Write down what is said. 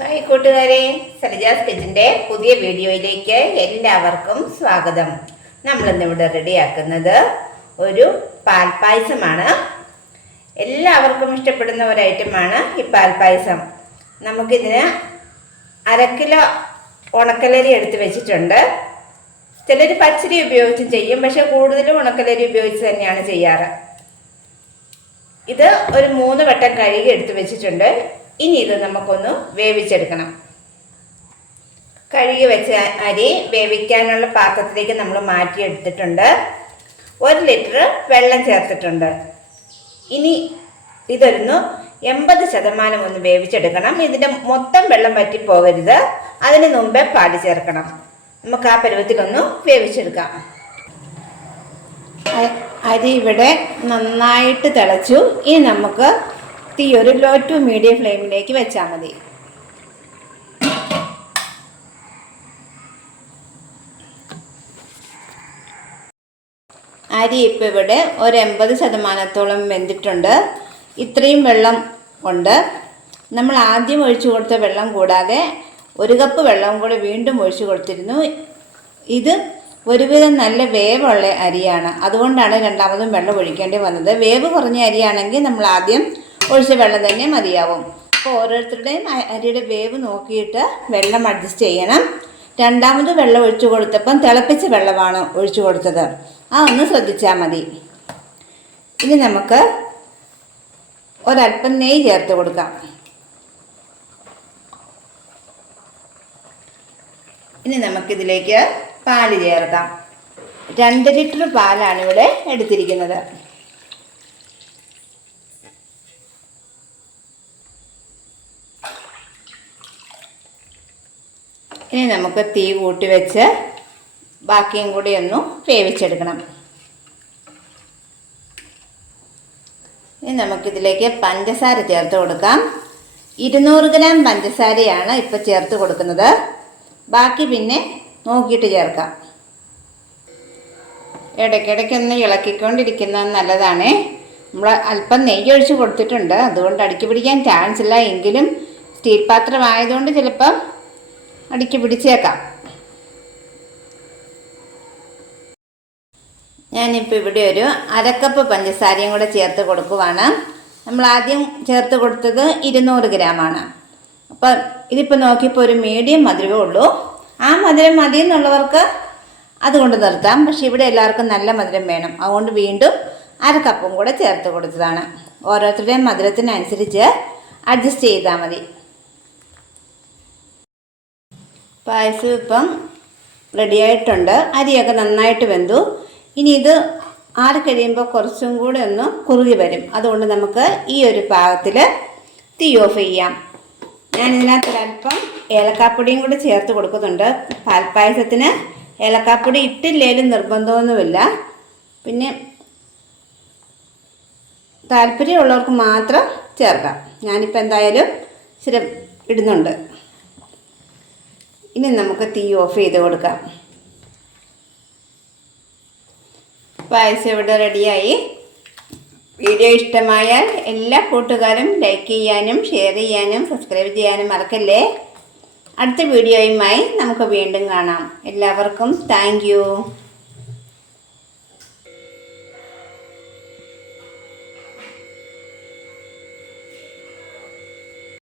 Hi കൂട്ടുകാരെ സലജാസ് കിച്ചന്റെ പുതിയ വീഡിയോയിലേക്ക് എല്ലാവർക്കും സ്വാഗതം. നമ്മളിന്നിവിടെ റെഡിയാക്കുന്നത് ഒരു പാൽപ്പായസമാണ് എല്ലാവർക്കും ഇഷ്ടപ്പെടുന്ന ഒരു ഐറ്റമാണ് ഈ പാൽപ്പായസം നമുക്കിതിന് അര കിലോ ഉണക്കലരി എടുത്ത് വെച്ചിട്ടുണ്ട്. ചിലർ പച്ചരി ഉപയോഗിച്ചും ചെയ്യും പക്ഷെ കൂടുതലും ഉണക്കലരി ഉപയോഗിച്ച് തന്നെയാണ് ചെയ്യാറ്. ഇത് ഒരു മൂന്ന് വട്ടം കഴുകി എടുത്ത് വെച്ചിട്ടുണ്ട്. ഇനി ഇത് നമുക്കൊന്ന് വേവിച്ചെടുക്കണം. കഴുകി വെച്ച അരി വേവിക്കാനുള്ള പാത്രത്തിലേക്ക് നമ്മൾ മാറ്റിയെടുത്തിട്ടുണ്ട്. ഒരു ലിറ്റർ വെള്ളം ചേർത്തിട്ടുണ്ട്. ഇനി ഇതൊരുന്ന് എൺപത് ശതമാനം ഒന്ന് വേവിച്ചെടുക്കണം. ഇതിന്റെ മൊത്തം വെള്ളം വറ്റി പോകരുത് അതിന് മുമ്പേ പാടി ചേർക്കണം. നമുക്ക് ആ പരുവത്തിലൊന്ന് വേവിച്ചെടുക്കാം. അരി ഇവിടെ നന്നായിട്ട് തിളച്ചു. ഇനി നമുക്ക് തീ ഒരു ലോ ടു മീഡിയം ഫ്ലെയിമിലേക്ക് വെച്ചാൽ മതി. അരി ഇപ്പോൾ ഇവിടെ ഒരു എൺപത് ശതമാനത്തോളം വെന്തിട്ടുണ്ട്. ഇത്രയും വെള്ളം ഉണ്ട്. നമ്മൾ ആദ്യം ഒഴിച്ചു കൊടുത്ത വെള്ളം കൂടാതെ ഒരു കപ്പ് വെള്ളം കൂടെ വീണ്ടും ഒഴിച്ചു കൊടുത്തിരുന്നു. ഇത് ഒരുവിധം നല്ല വേവുള്ള അരിയാണ്. അതുകൊണ്ടാണ് രണ്ടാമതും വെള്ളം ഒഴിക്കേണ്ടി വന്നത്. വേവ് കുറഞ്ഞ അരിയാണെങ്കിൽ നമ്മൾ ആദ്യം ഒഴിച്ച വെള്ളം തന്നെ മതിയാവും. അപ്പോൾ ഓരോരുത്തരുടെയും അരിയുടെ വേവ് നോക്കിയിട്ട് വെള്ളം അഡ്ജസ്റ്റ് ചെയ്യണം. രണ്ടാമത് വെള്ളം ഒഴിച്ചു കൊടുത്തപ്പം തിളപ്പിച്ച വെള്ളമാണ് ഒഴിച്ചു കൊടുത്തത്. ആ ഒന്ന് ശ്രദ്ധിച്ചാൽ മതി. ഇനി നമുക്ക് ഒരല്പം നെയ്യ് ചേർത്ത് കൊടുക്കാം. ഇനി നമുക്കിതിലേക്ക് പാൽ ചേർക്കാം. രണ്ട് ലിറ്റർ പാലാണ് ഇവിടെ എടുത്തിരിക്കുന്നത്. ഇനി നമുക്ക് തീ കൂട്ടി വെച്ച് ബാക്കിയും കൂടി ഒന്ന് വേവിച്ചെടുക്കണം. ഇനി നമുക്കിതിലേക്ക് പഞ്ചസാര ചേർത്ത് കൊടുക്കാം. ഇരുന്നൂറ് ഗ്രാം പഞ്ചസാരയാണ് ഇപ്പോൾ ചേർത്ത് കൊടുക്കുന്നത്. ബാക്കി പിന്നെ നോക്കിയിട്ട് ചേർക്കാം. ഇടയ്ക്കിടയ്ക്കൊന്ന് ഇളക്കിക്കൊണ്ടിരിക്കുന്നത് നല്ലതാണ്. നമ്മൾ അല്പം നെയ്യ് ഒഴിച്ച് കൊടുത്തിട്ടുണ്ട്. അതുകൊണ്ട് അടുക്കി പിടിക്കാൻ ചാൻസ് ഇല്ല. എങ്കിലും സ്റ്റീൽ പാത്രമായതുകൊണ്ട് ചിലപ്പം അടുക്കി പിടിച്ചേക്കാം. ഞാനിപ്പോൾ ഇവിടെ ഒരു അരക്കപ്പ് പഞ്ചസാരയും കൂടെ ചേർത്ത് കൊടുക്കുവാണ്. നമ്മൾ ആദ്യം ചേർത്ത് കൊടുത്തത് ഇരുന്നൂറ് ഗ്രാമാണ്. അപ്പം ഇതിപ്പോൾ നോക്കിയപ്പോൾ ഒരു മീഡിയം മധുരമേ ഉള്ളൂ. ആ മധുരം മതി എന്നുള്ളവർക്ക് അതുകൊണ്ട് നിർത്താം. പക്ഷെ ഇവിടെ എല്ലാവർക്കും നല്ല മധുരം വേണം. അതുകൊണ്ട് വീണ്ടും അര കൂടെ ചേർത്ത് കൊടുത്തതാണ്. ഓരോരുത്തരുടെയും മധുരത്തിനനുസരിച്ച് അഡ്ജസ്റ്റ് ചെയ്താൽ മതി. പായസം ഇപ്പം റെഡിയായിട്ടുണ്ട്. അരിയൊക്കെ നന്നായിട്ട് വെന്തു. ഇനി ഇത് ആറി കഴിയുമ്പോൾ കുറച്ചും കൂടി ഒന്ന് കുറുകി വരും. അതുകൊണ്ട് നമുക്ക് ഈ ഒരു പാകത്തിൽ തീ ഓഫ് ചെയ്യാം. ഞാൻ ഇതിനകത്ത് ഒരല്പം ഏലക്കാപ്പൊടിയും കൂടി ചേർത്ത് കൊടുക്കുന്നുണ്ട്. പാൽപ്പായസത്തിന് ഏലക്കാപ്പൊടി ഇട്ടില്ലേലും നിർബന്ധമൊന്നുമില്ല. പിന്നെ താല്പര്യമുള്ളവർക്ക് മാത്രം ചേർക്കാം. ഞാനിപ്പോൾ എന്തായാലും ഇച്ചിരി ഇടുന്നുണ്ട്. ഇനി നമുക്ക് തീ ഓഫ് ചെയ്ത് കൊടുക്കാം. പായസം ഇവിടെ റെഡിയായി. വീഡിയോ ഇഷ്ടമായാൽ എല്ലാ കൂട്ടുകാരും ലൈക്ക് ചെയ്യാനും ഷെയർ ചെയ്യാനും സബ്സ്ക്രൈബ് ചെയ്യാനും മറക്കല്ലേ? അടുത്ത വീഡിയോയുമായി നമുക്ക് വീണ്ടും കാണാം. എല്ലാവർക്കും താങ്ക്